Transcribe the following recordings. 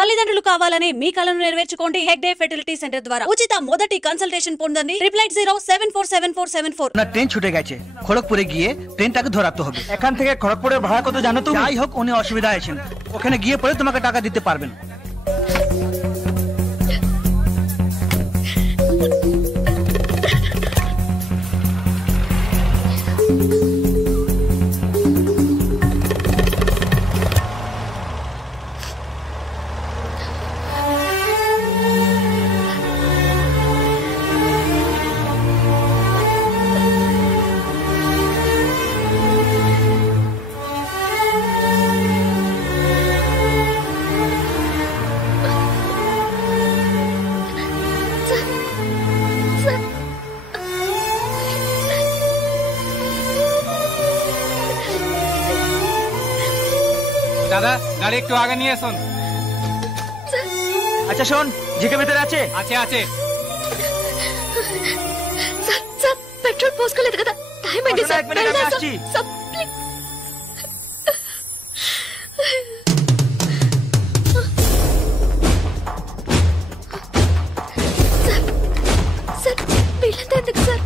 తల్లిదండ్రులు కావాలని మీ కలను నెరవేర్చుకోండి హెగ్డే ఫెర్టిలిటీ సెంటర్ ద్వారా ఉచిత మొదటి కన్సల్టేషన్ పొందండి 8807447474 না ট্রেন ছুটে গেছে খড়গপুরে গিয়ে ট্রেনটাকে ধরাতে হবে এখান থেকে খড়গপুরের ভাড়া কত জানো তুমি যাই হোক উনি অসুবিধা আছেন ওখানে গিয়ে পরে তোমাকে টাকা দিতে পারবেন দাদা গাড়ি একটু আগে নিয়ে আসুন আচ্ছা শোন জিকে ভিতরে আছে আছে আছে স্যার স্যার পেট্রোল పోసుకోలేదు కదా టైం అయింది సార్ আসছি సార్ వీళ్ళంతా ఎందుకు సార్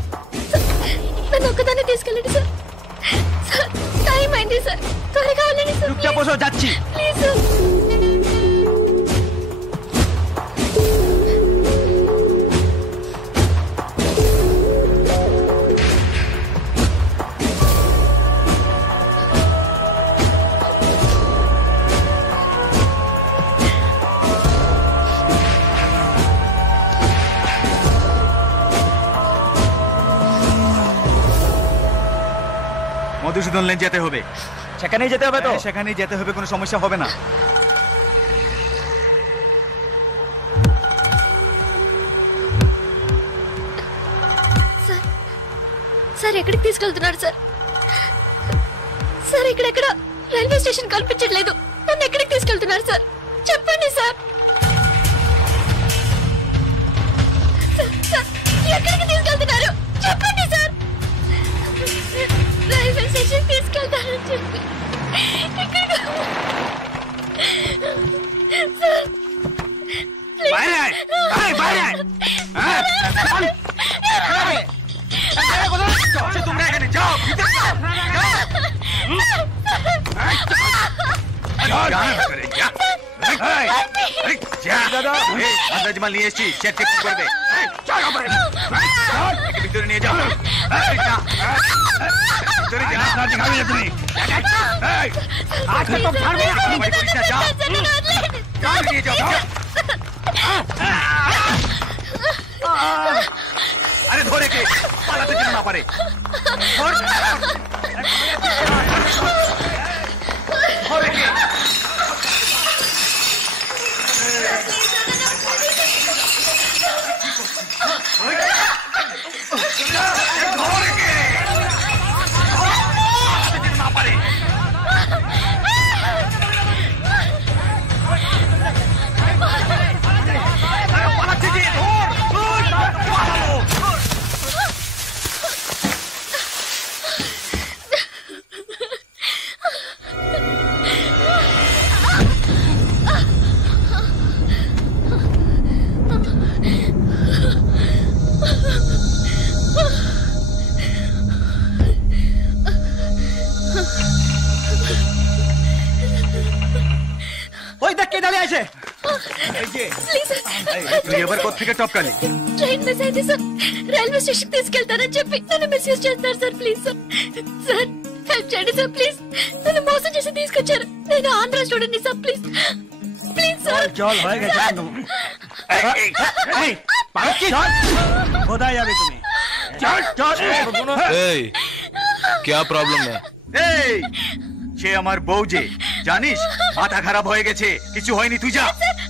నన్ను ఒక్కదాన్ని తీసుకెళ్ళండి సార్ సార్ టైం అయింది సార్ త్వరగా వెళ్ళండి సార్ চুপচাপ বসো যাচ্ছি ప్లీజ్ సార్ মধুসূদন লেন যেতে হবে সেখানেই যেতে হবে তো সেখানেই যেতে হবে কোনো সমস্যা হবে না సార్ సార్ ఎక్కడికి తీసుకెళ్తున్నారు సార్ సార్ ఇక్కడెక్కడ రైల్వే స్టేషన్ కనిపించట్లేదు నన్ను ఎక్కడికి తీసుకెళ్తున్నారు సార్ చెప్పండి సార్ సార్ ఎక్కడికి తీసుకెళ్తున్నారు చెప్పండి సార్ రైల్వే స్టేషన్ తీసుకెళ్తారని చెప్పి సార్ বাইরে আয় বাইরে আয় তোমরা এখানে যাও দাদা নিয়ে এসছি চেক চেক করবে ভিতরে নিয়ে যাও আরে ধরে কে পালাতে যেন না পারে ধরে কে না পারে পালাচ্ছে যে ట్రైన్ మిస్ అయింది సార్ రైల్వే స్టేషన్ తీసుకెళ్తారని చెప్పి నన్ను మిస్యూజ్ చేస్తున్నారు sir please sir sir help చేయండి సార్ ప్లీజ్ నన్ను మోసం చేసి తీసుకొచ్చారు నేను ఆంధ్ర స్టూడెంట్ ని సార్ ప్లీజ్ ప్లీజ్ సార్ চল হয়ে গেছে কোথায় যাবে তুমি চল চল এই क्या प्रॉब्लम है এই সে আমার বউ যে জানিস মাথা খারাপ হয়ে গেছে কিছু হয়নি তুই যা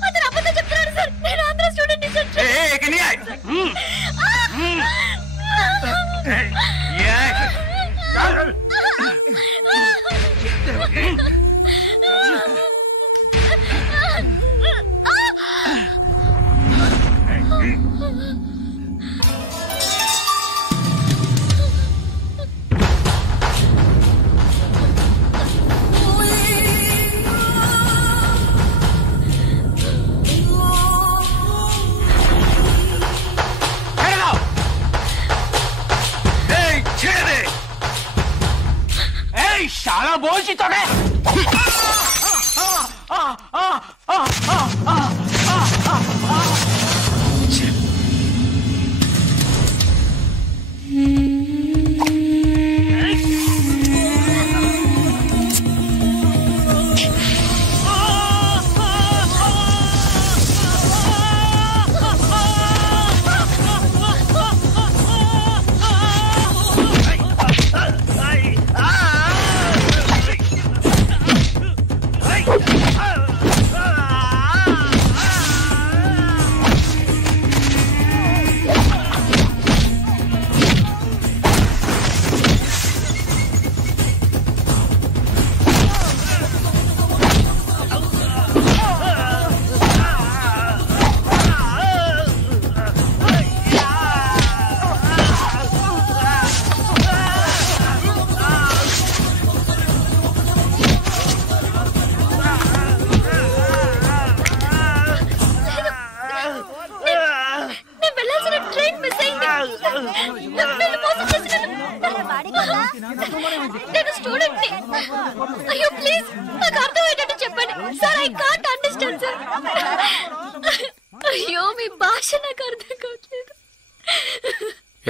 అతను అబద్ధం చెప్తున్నాడు సార్ నేను ఆంధ్ర స్టూడెంట్ ని సార్ একে নিয়ে আয় खींचोगे?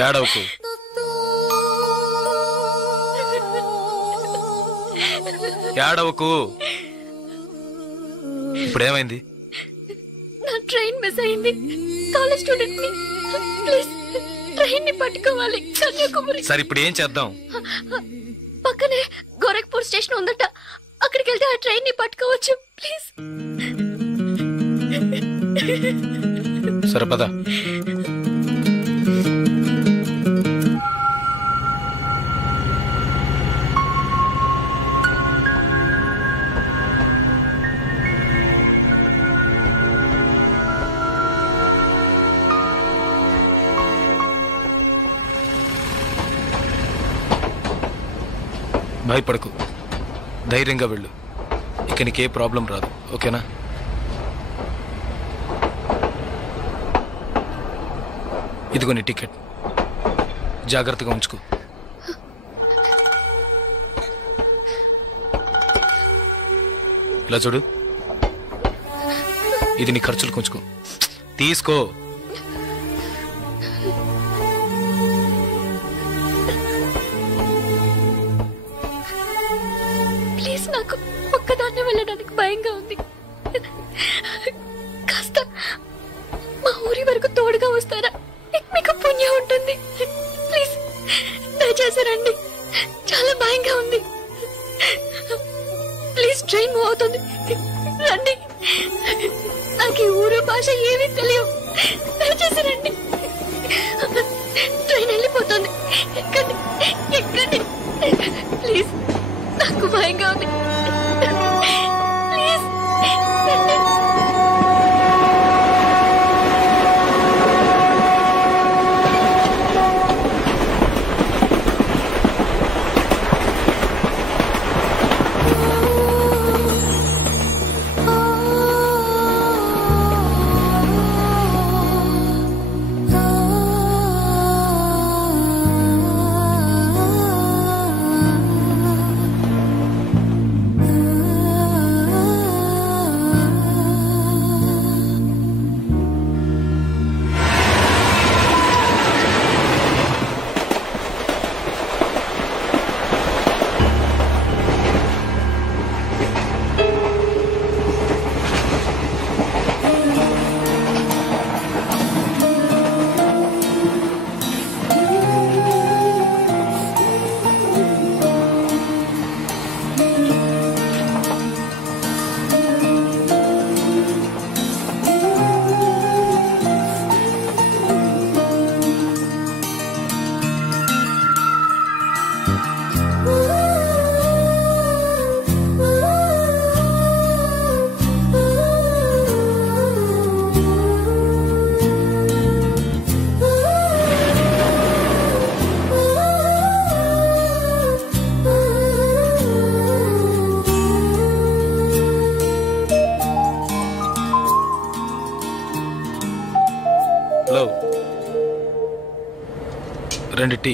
ఏడవకు. ఏడవకు. ఇప్పుడేమైంది? నా ట్రైన్ మిస్ అయింది. కాలేజ్ స్టూడెంట్ ని. ప్లీజ్ ట్రైన్ ని పట్టుకోవాలి. కన్యాకుమారి. సరే ఇప్పుడు ఏం చేద్దాం? పక్కనే గోరఖ్పూర్ స్టేషన్ ఉందట. అక్కడికి వెళ్తే ఆ ట్రైన్ ని పట్టుకోవచ్చు. ప్లీజ్. సరే పద. భయపడకు, ధైర్యంగా వెళ్ళు. ఇక నీకే ప్రాబ్లం రాదు, ఓకేనా? ఇదిగో నీ టికెట్, జాగ్రత్తగా ఉంచుకో. ఇలా చూడు, ఇది నీ ఖర్చులు కొంచుకో. తీసుకో. నాకు ఒక్కదాన్నే వెళ్ళడానికి భయంగా ఉంది. కాస్త మా ఊరి వరకు తోడుగా వస్తారా? మీకు పుణ్యం ఉంటుంది. ప్లీజ్ దయచేసి రండి. చాలా భయంగా ఉంది. ప్లీజ్ ట్రైన్ మూవ్ అవుతుంది. రండి. నాకు ఈ ఊరు భాష ఏమీ తెలియదు. దయచేసి రండి. ట్రైన్ వెళ్ళిపోతుంది. ఎక్కండి, ఎక్కండి. ప్లీజ్, నాకు భయంగా ఉంది. ప్లీజ్ రండి. రెండు టీ.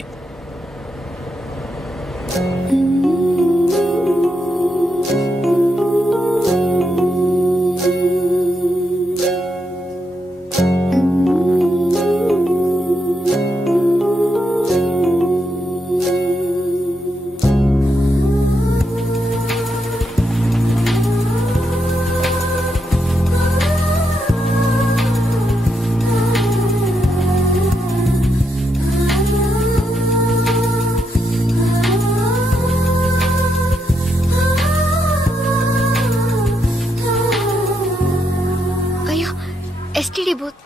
STD booth.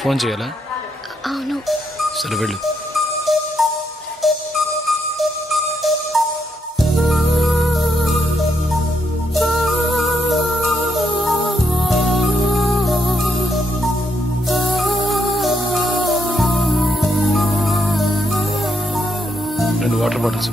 ఫోన్ చేయాలా? అవును. సరే వెళ్ళు. రెండు వాటర్ బాటిల్స్.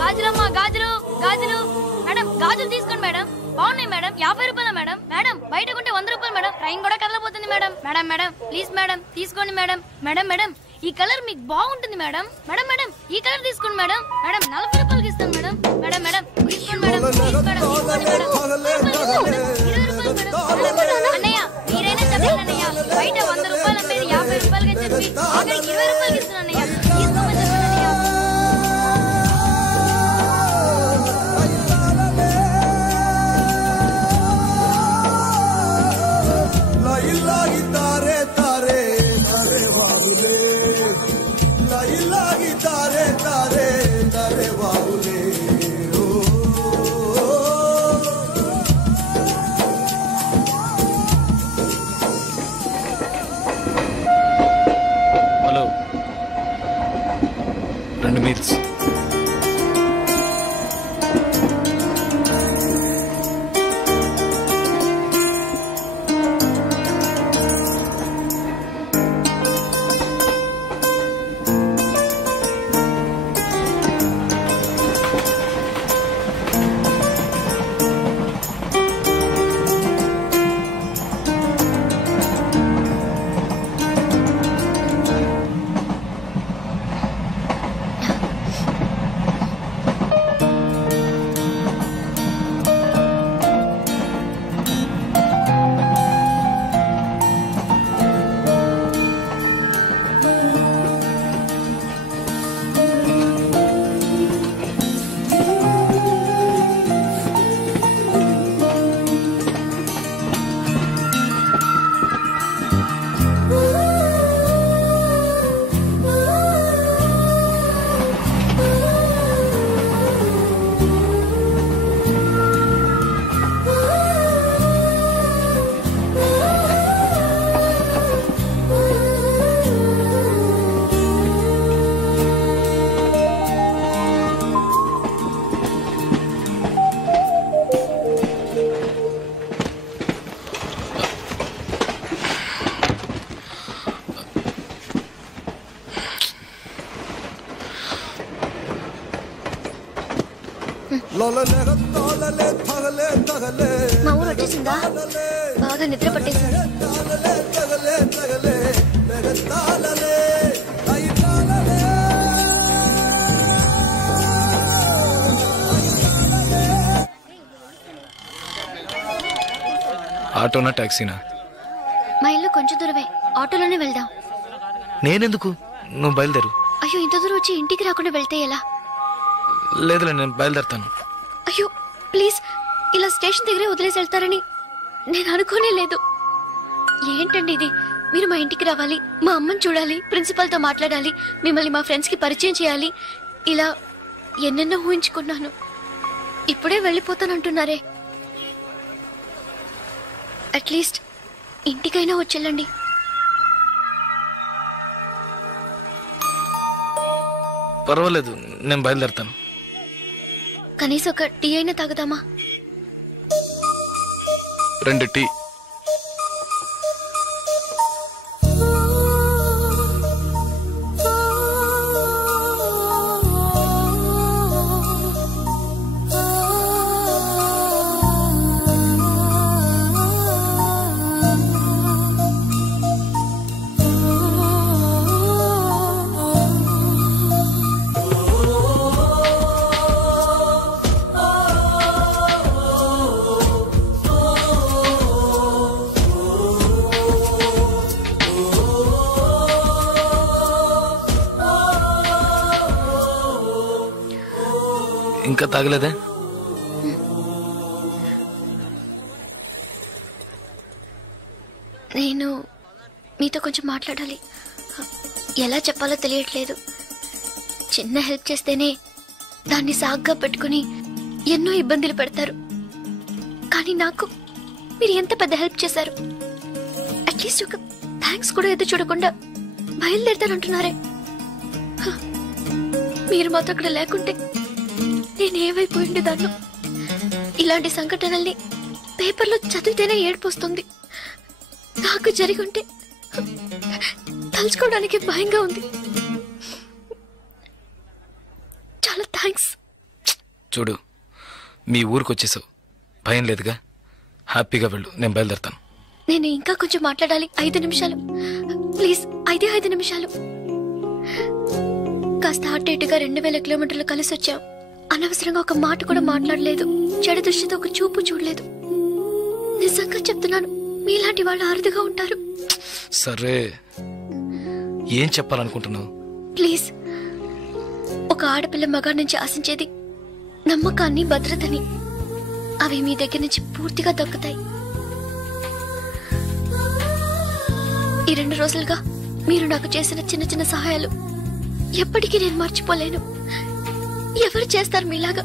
గాజులమ్మా, గాజులు గాజులు. మేడం గాజులు తీసుకోండి మేడం. బాగున్నాయి మేడం. 50 రూపాయలు మేడం. మేడం బయట కొంటే 100 రూపాయలు మేడం. ట్రైన్ కూడా కదలబోతుంది madam. Madam madam please madam తీసుకోండి మేడం. మేడం మేడం ఈ కలర్ మీకు బాగుంటుంది మేడం. మేడం మేడం ఈ కలర్ తీసుకోండి మేడం. మేడం 40 రూపాయలకి ఇస్తాను మేడం. మేడం మేడం తీసుకోండి మేడం. ప్లీజ్ మేడం తీసుకోండి మేడం. 20 రూపాయలు మేడం. అన్నయ్య మీరైనా చెప్పండి అన్నయ్య. బయట 100 రూపాయలు అమ్మేది 50 రూపాయలకి చెప్పి ఆఖరికి 20 రూపాయలకి ఇస్తాను అన్నయ్య. తీసుకోమని చెప్పండి అన్నయ్య. Hello, 2 meals. మా ఊరు వచ్చేసిందా? బాగా నిద్ర పట్టేసింది. ఆటోనా టాక్సీనా? మా ఇల్లు కొంచెం దూరమే, ఆటోలోనే వెళ్దాం. నేనెందుకు, నువ్వు బయలుదేరు. అయ్యో ఇంత దూరం వచ్చి ఇంటికి రాకుండా వెళ్తే ఎలా? లేదులే, నేను బయలుదేరుతాను. అయ్యో ప్లీజ్, ఇలా స్టేషన్ దగ్గరే వదిలేసి వెళ్తారని నేను అనుకోనే లేదు. ఏంటండి ఇది? మీరు మా ఇంటికి రావాలి, మా అమ్మని చూడాలి, ప్రిన్సిపల్తో మాట్లాడాలి, మిమ్మల్ని మా ఫ్రెండ్స్కి పరిచయం చేయాలి, ఇలా ఎన్నెన్నో ఊహించుకున్నాను. ఇప్పుడే వెళ్ళిపోతానంటున్నారే. అట్లీస్ట్ ఇంటికైనా వచ్చేళ్ళండి. పర్వాలేదు, నేను బయలుదేరుతాను. కనీసం ఒక టీ అయినా తాగుదామా? 2 టీ. ఇంకా తాగలేదే? నేను మీతో కొంచెం మాట్లాడాలి. ఎలా చెప్పాలో తెలియట్లేదు. చిన్న హెల్ప్ చేస్తేనే దాన్ని సాగ్గా పెట్టుకుని ఎన్నో ఇబ్బందులు పెడతారు. కానీ నాకు మీరు ఎంత పెద్ద హెల్ప్ చేశారు. అట్లీస్ట్ ఒక థ్యాంక్స్ కూడా ఎదురు చూడకుండా బయలుదేరుతానంటున్నారే. మీరు మాతో అక్కడ లేకుంటే నేనేమైపోయి ఉండేదాన్ని. ఇలాంటి సంఘటనల్ని పేపర్లో చదివితేనే ఏడుపు వస్తుంది. నాకు జరిగి ఉంటే తలుచుకోవడానికి భయంగా ఉంది. చాలా థ్యాంక్స్. చూడు, మీ ఊరికి వచ్చేసావు, భయం లేదుగా. హ్యాపీగా వెళ్ళు, నేను బయలుదేరుతాను. నేను ఇంకా కొంచెం మాట్లాడాలి. 5 నిమిషాలు ప్లీజ్. 5 నిమిషాలు. కాస్త అటు ఇటుగా 2000 కిలోమీటర్లు కలిసి వచ్చాం. అనవసరంగా ఒక మాట కూడా మాట్లాడలేదు. చెడు దృష్టితో ఒక చూపు చూడలేదు. నిజంగా చెప్తున్నాను, మీలాంటి వాళ్ళు అరుదుగా ఉంటారు. సరే, ఏం చెప్పాలనుకుంటున్నావు? ప్లీజ్, ఒక ఆడపిల్ల మగాడి నుంచి ఆశించేది నమ్మకాన్ని, భద్రతని. అవి మీ దగ్గర నుంచి పూర్తిగా దక్కుతాయి. ఈ 2 రోజులుగా మీరు నాకు చేసిన చిన్న చిన్న సహాయాలు ఎప్పటికీ నేను మర్చిపోలేను. ఎవరు చేస్తారు మీలాగా?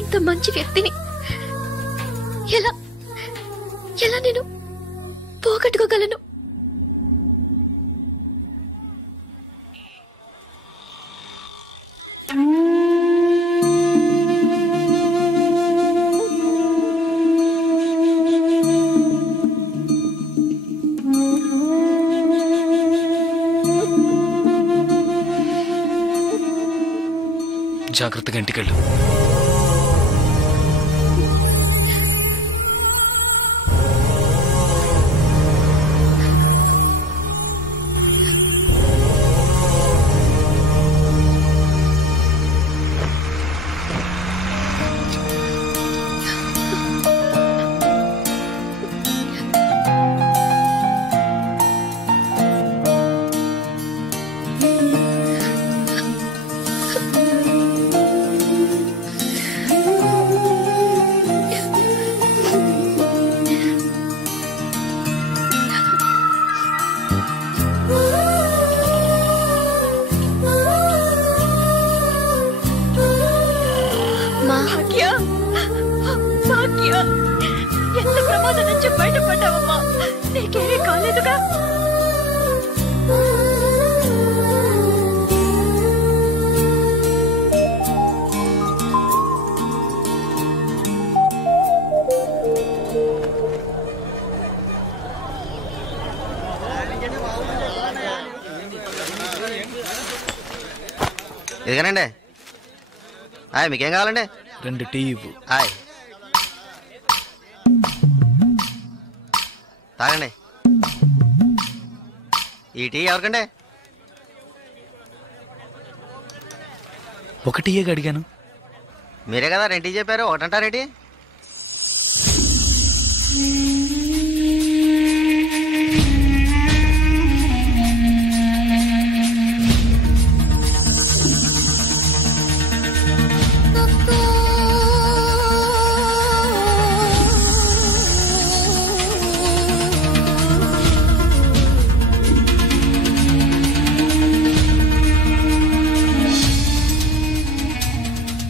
ఇంత మంచి వ్యక్తిని ఎలా ఎలా నేను పోగొట్టుకోగలను? జాగ్రత్తగా ఇంటికెళ్ళు. ఎంత ప్రమాదం నుంచి బయటపడ్డావమ్మా? నీకేమీ కాలేదుగా? ఇదిగానండి. మీకేం కావాలండి? 2 టీ ఇవ్వు. తాగండి. ఈ టీ ఎవరికండి? 1 టీయే అడిగాను. మీరే కదా 2 టీ చెప్పారు, 1 అంటారేంటి?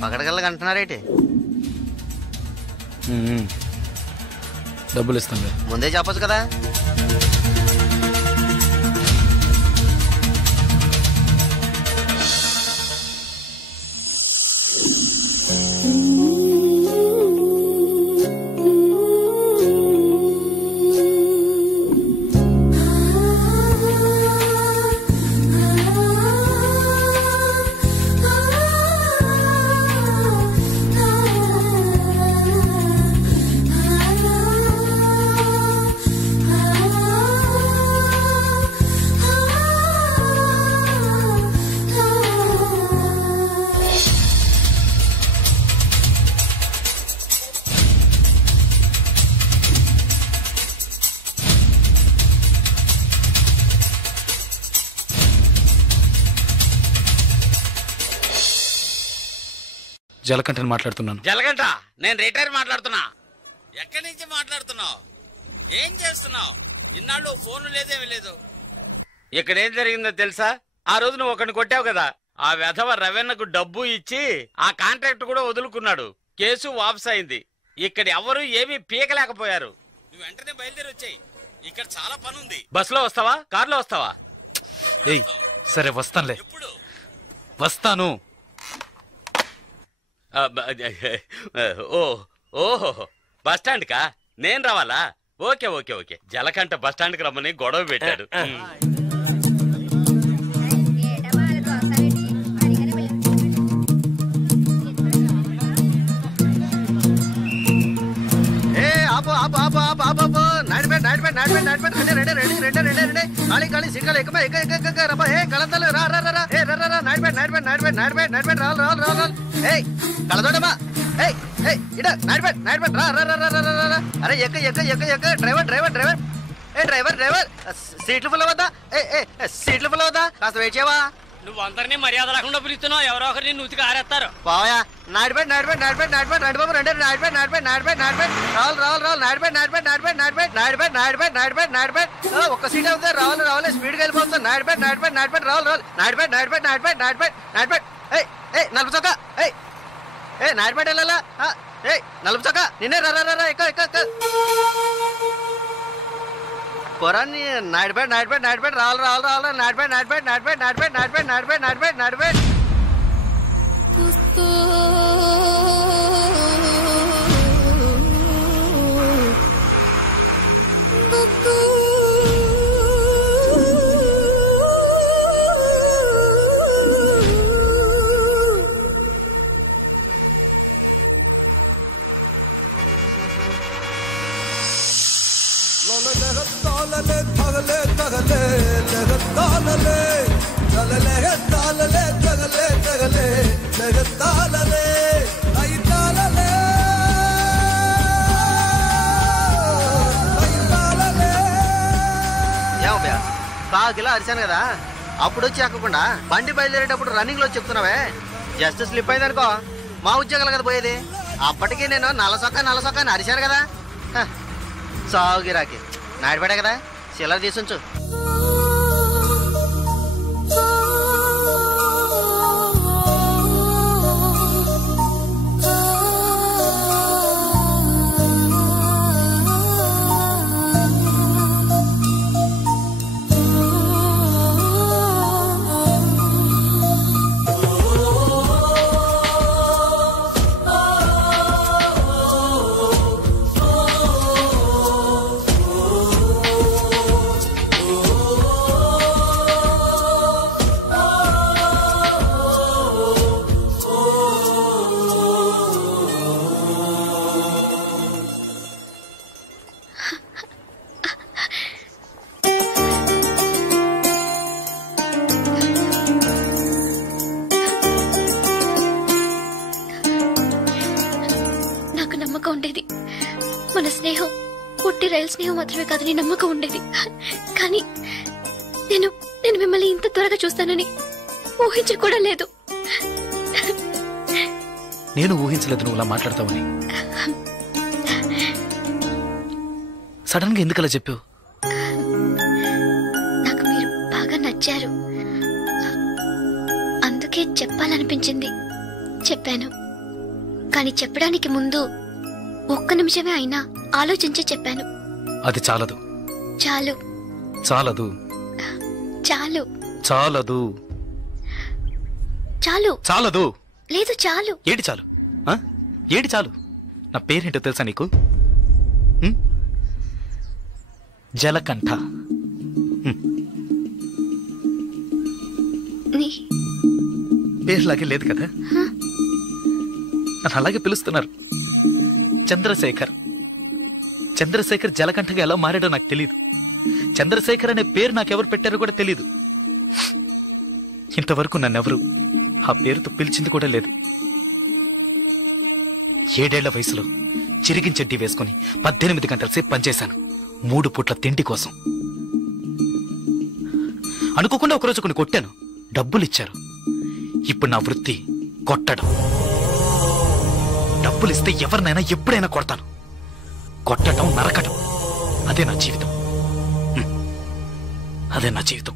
పకడగల్లగా అంటున్నారేంటి? డబ్బులు ఇస్తాను. ముందే చెప్పొచ్చు కదా. ఆ జలకంఠని మాట్లాడుతున్నాను. జలకంఠ, నేను రిటైర్ మాట్లాడుతున్నా. ఎక్కడి నుంచి మాట్లాడుతున్నావు? ఏం చేస్తున్నావు? ఇన్నాళ్ళు ఫోన్ లేదేమీ లేదు. ఇక్కడ ఏం జరిగిందో తెలుసా? ఆ రోజు నువ్వు ఒకరిని కొట్టావు కదా, ఆ వెధవ రవెన్నకు డబ్బు ఇచ్చి ఆ కాంట్రాక్ట్ కూడా వదులుకున్నాడు. కేసు వాపస్ అయింది. ఇక్కడ ఎవరు ఏమీ పీకలేకపోయారు. నువ్వు వెంటనే బయలుదేరి వచ్చాయి. ఇక్కడ చాలా పని ఉంది. బస్సులో వస్తావా, కారులో వస్తావా? ఏయ్ సరే వస్తానులే. ఎప్పుడు వస్తాను. ఓహో బస్ స్టాండ్ కా? నేను రావాలా? Okay okay okay. Jalakantha bus stand కి రమ్మని గొడవ పెట్టాడు. అరే ఎక్క ఎక్క ఎక్క ఎక్క driver driver driver driver driver సీట్లు ఫుల్ అవద్దా? సీట్లు ఫుల్ అవద్దా? కాస్త వెయిట్ చేయవా? నువ్వు అందరినీ మర్యాద రాకుండా పిలుస్తున్నావు. ఎవరో ఒకరిని నూతికి ఆరేస్తారు. బావయా నాడిపెట్ నాడిపెట్ నాడిపెట్ నాడిపెట్ నాడి బాబు రండి. నాడిపెట్ నాడిపెట్ నాడిపెట్ నాడిపెట్ రావాలి రావాలి రావాలి. నాడిపెట్ నాడిపెట్ నాడిపెట్ నాడిపెట్ నాడిపెట్ నాడిపెట్ నాడిపెట్ నాడిపెట్ ఒక్క సీట్ అవుతుంది. రావాలి రావాలి స్పీడ్గా వెళ్ళిపోతుంది. నాడిపెట్ నాడిపెట్ నాడిపెట్ రావాలి రావాలి. నాడిపెట్ నాడిపెట్ నాడిపెట్ నాడిపెట్ నాడిపెట్ నలుపు చొక్క నాడిపెట్ వెళ్ళాలా? నలుపు చొక్క నిన్నే రా ఎక్క ఎక్క ఎక్క పొరాన్ని. నాడిపెట్ నాడిపెట్ నాడిపెట్ రావాలి రావాలి రావాలి. నాడిపెట్ నాడిపెట్ నాడిపెట్ నాడిపెట్ నాడిపెట్ నాడిపెట్ నాడిపెట్ నాడిపెట్ బాగా అరిశాను కదా, అప్పుడు వచ్చి ఎక్కకుండా బండి బయలుదేరేటప్పుడు రన్నింగ్ లో చెప్తున్నావే. జస్ట్ స్లిప్ అయింది అనుకో మా ఉద్యోగాలు కదా పోయేది. అప్పటికి నేను నల్లసొక్క అని అరిశాను కదా. సాగు గిరాకి నాడిపడే కదా, చిల్లర తీసుంచు. మన స్నేహం పుట్టి రైలు స్నేహం మాత్రమే కాదని నమ్మకం ఉండేది. కానీ నేను మిమ్మల్ని ఇంత త్వరగా చూస్తానని ఊహించి కూడా లేదు. నేను ఊహించలేదు నువ్వు అలా మాట్లాడతావని. సడన్ గా ఎందుకు అలా చెప్పావు? నాకు మీరు బాగా నచ్చారు, అందుకే చెప్పాలనిపించింది. చెప్పాను. కానీ చెప్పడానికి ముందు ఒక్క నిమిషమే అయినా ఆలోచించి చెప్పాను. అది చాలదు. చాలు. చాలదు. చాలు. చాలదు. చాలు. చాలదు. లేదు చాలు. ఏటి చాలు? ఏటి చాలు? నా పేరేంటో తెలుసా నీకు? జలకంఠ. పేరులాగే లేదు కదా, నన్ను అలాగే పిలుస్తున్నారు. చంద్రశేఖర్. చంద్రశేఖర్ జలకంఠగా ఎలా మారాడో నాకు తెలీదు. చంద్రశేఖర్ అనే పేరు నాకెవరు పెట్టారో కూడా తెలీదు. ఇంతవరకు నన్నెవరు ఆ పేరుతో పిలిచింది కూడా లేదు. 7 ఏళ్ల వయసులో చిరిగిన చెడ్డీ వేసుకుని 18 గంటల సేపు పనిచేశాను 3 పూట్ల తిండి కోసం. అనుకోకుండా ఒకరోజు కొన్ని కొట్టాను, డబ్బులు ఇచ్చారు. ఇప్పుడు నా వృత్తి కొట్టడం. డబ్బులు ఇస్తే ఎవరినైనా ఎప్పుడైనా కొడతాను. కొట్టడం, నరకటం అదే నా జీవితం. అదే నా జీవితం.